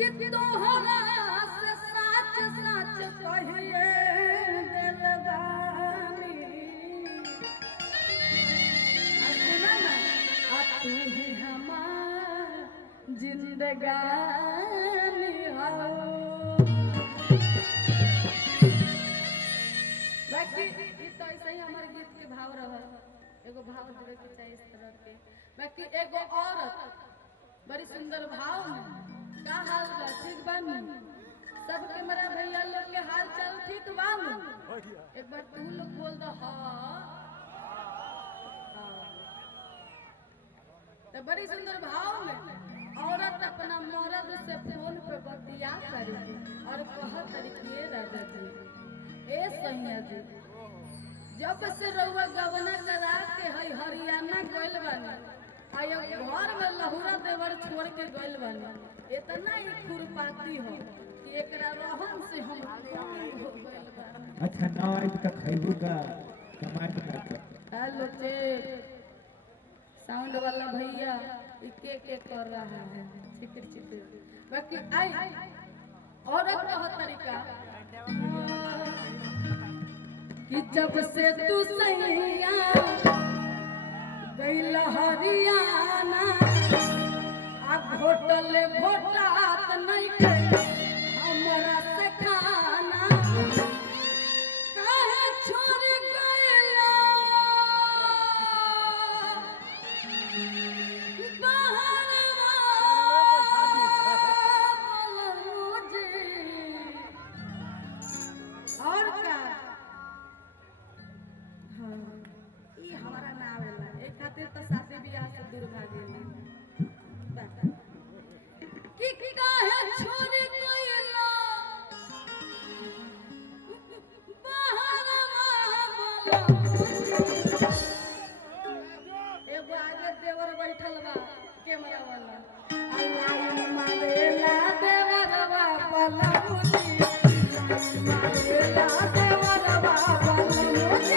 कि तोहरा से सच सच कहिए दिलवानी सुना ना तू ही हमार जिंदगानी हो बाकी ये तो ऐसे ही हमारे गीत के भाव रहा एगो भाव देवे के चाहिए इस तरह के बाकी एगो औरत बड़ी सुंदर भाव में का हाल बा ठीक बानी सबके मेरा भैया लोग के हाल चाल ठीक बानी एक बार तू लोग बोल दो हां तो बड़ी सुंदर भाव में औरत अपना मर्द से फोन पे बतिया करी और कह तरीके राजा जी ए सैया जी जब से रउआ गवना करा के हरियाणा गइल बानी आयो घर में लहुरा देवर छोड़ के गइल बानी इतना ही खुरपाती हो कि एकरा रहन से हम हो गइल बानी अच्छा ना आज का खैबू का कमांड करते हेलो चेक साउंड वाला भैया के कर रहा है चित्र चित्र बाकी आई औरत का तरीका कि जब से तू सैया गइल हरियाणा आ घोटल घोटात नहीं के हमरा से खाना काहे छोड़ गइला और का ई हमारा ना आवेला एक खातिर तो शादी ब्याह से दूर भागेला कि काहे छोड़ गइला बहरवा एगो आगे देवर बैठल बा कैमरा वाला अल्लाह मारेला देवरवा पलमुजी मारेला देवरवा पलमुजी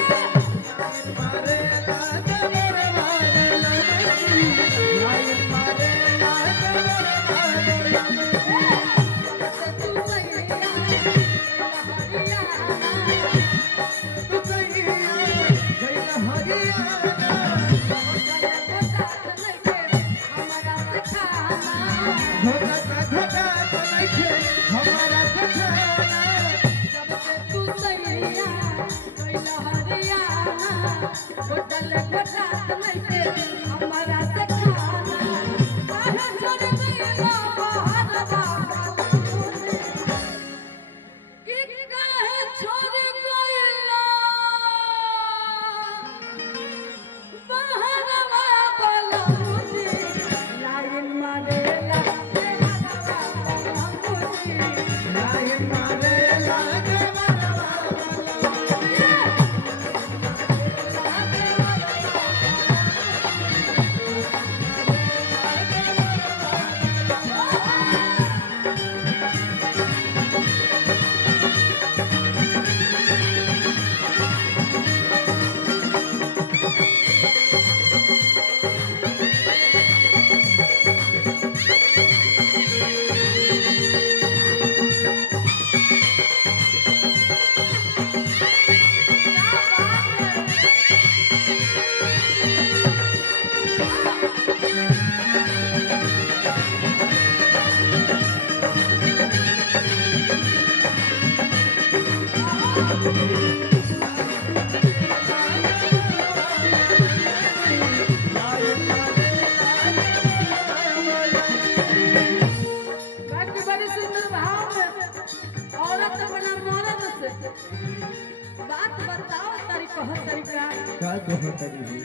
बात बताओ तारी कह तरीका का कहतनी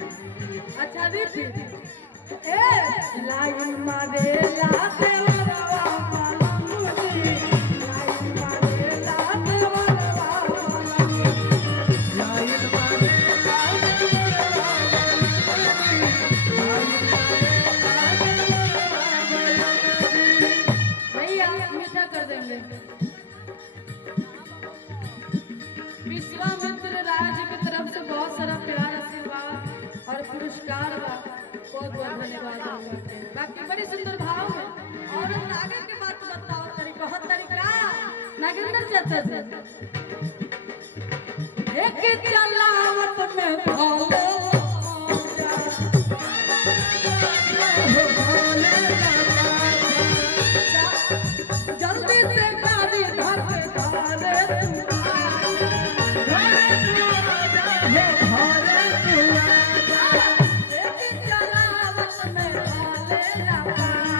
अच्छा दीदी ए लाइन मारे ला देवरवा पलमुजी लाइन मारे ला देवरवा पलमुजी लाइन मारे ला देवरवा भैया मीठा कर देंगे विश्वामित्र राज की तरफ से बहुत सारा प्यार आशीर्वाद और पुरस्कार बा बहुत बहुत बाकी बड़ी सुंदर भाव है। औरत आगे की बात बताओ तरीका हर तरीका नागेंद्र चाचा जी एक चलावत में भोले जल्दी से गाड़ी घर पे धारे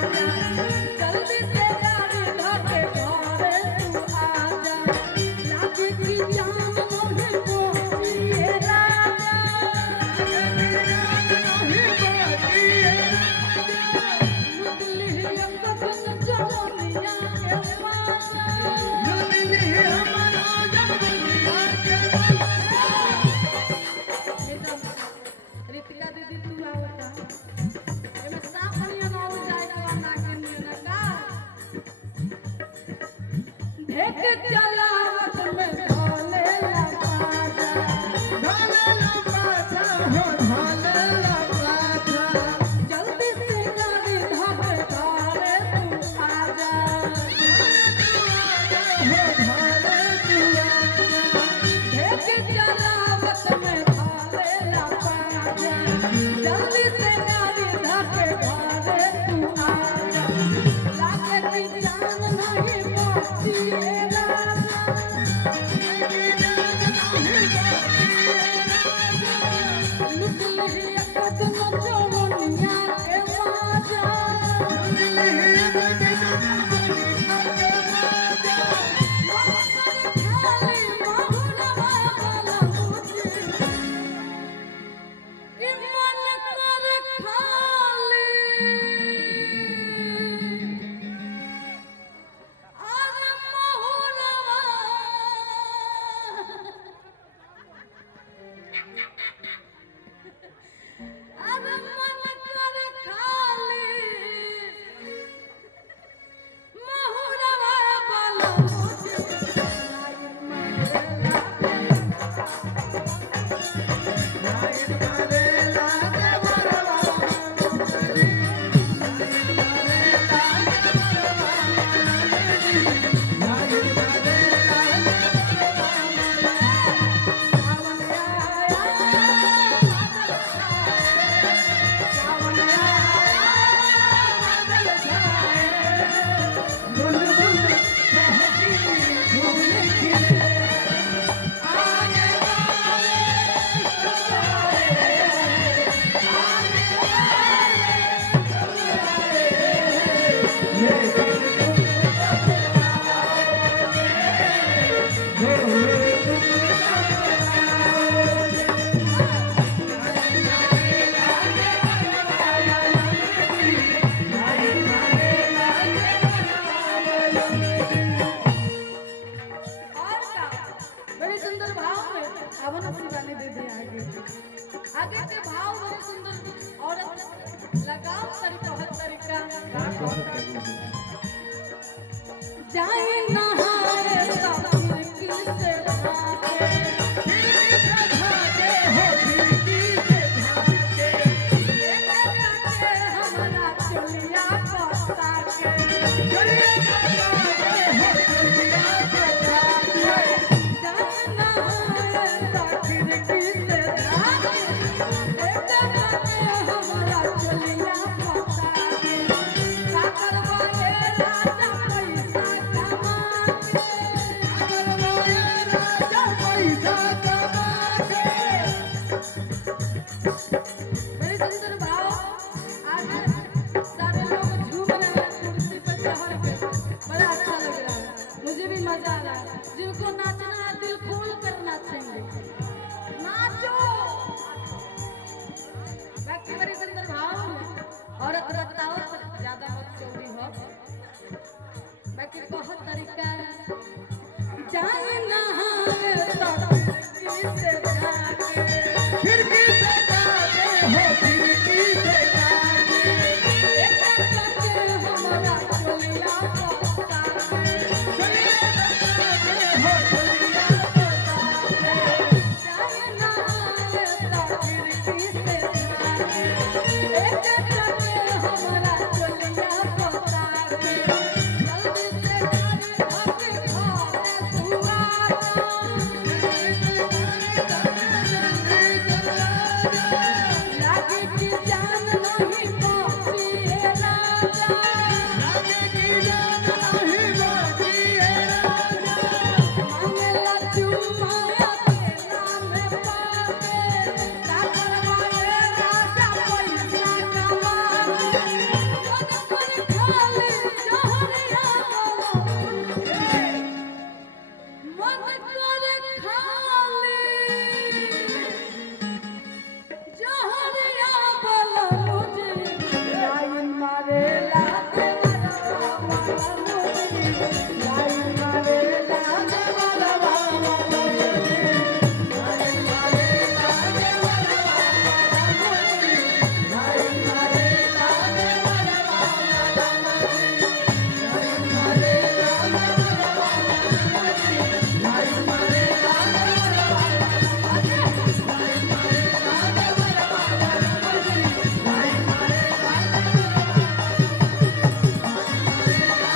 जल्दी से गाड़ी घर पे धारे तू आजा लागी की जान मोहे मोहिए राजा मुदली अंगन जवनिया के पासा रितिका दीदी तू आवता एमे साफ नियन हो जाए के ना के नियन का देख चलावत में भोले लगा जल्दी से गाड़ी धारे धारे तू आजा देख चलावत में भोले लगा जल्दी से गाड़ी धारे धारे तू आजा लागे की जान नहीं बची आगे के भाव बड़े सुंदर औरत लगाओ तरीका हर तरीका जाए नहाए खिड़की से भागे हमारा चलिया पता के जिनको नाचना है दिल खोल कर नाचेंगे नाचो बाकी बड़ी सुंदर भाव है औरत रताओ ज्यादा मत चोरी हो बाकी बहुत तरीका जाए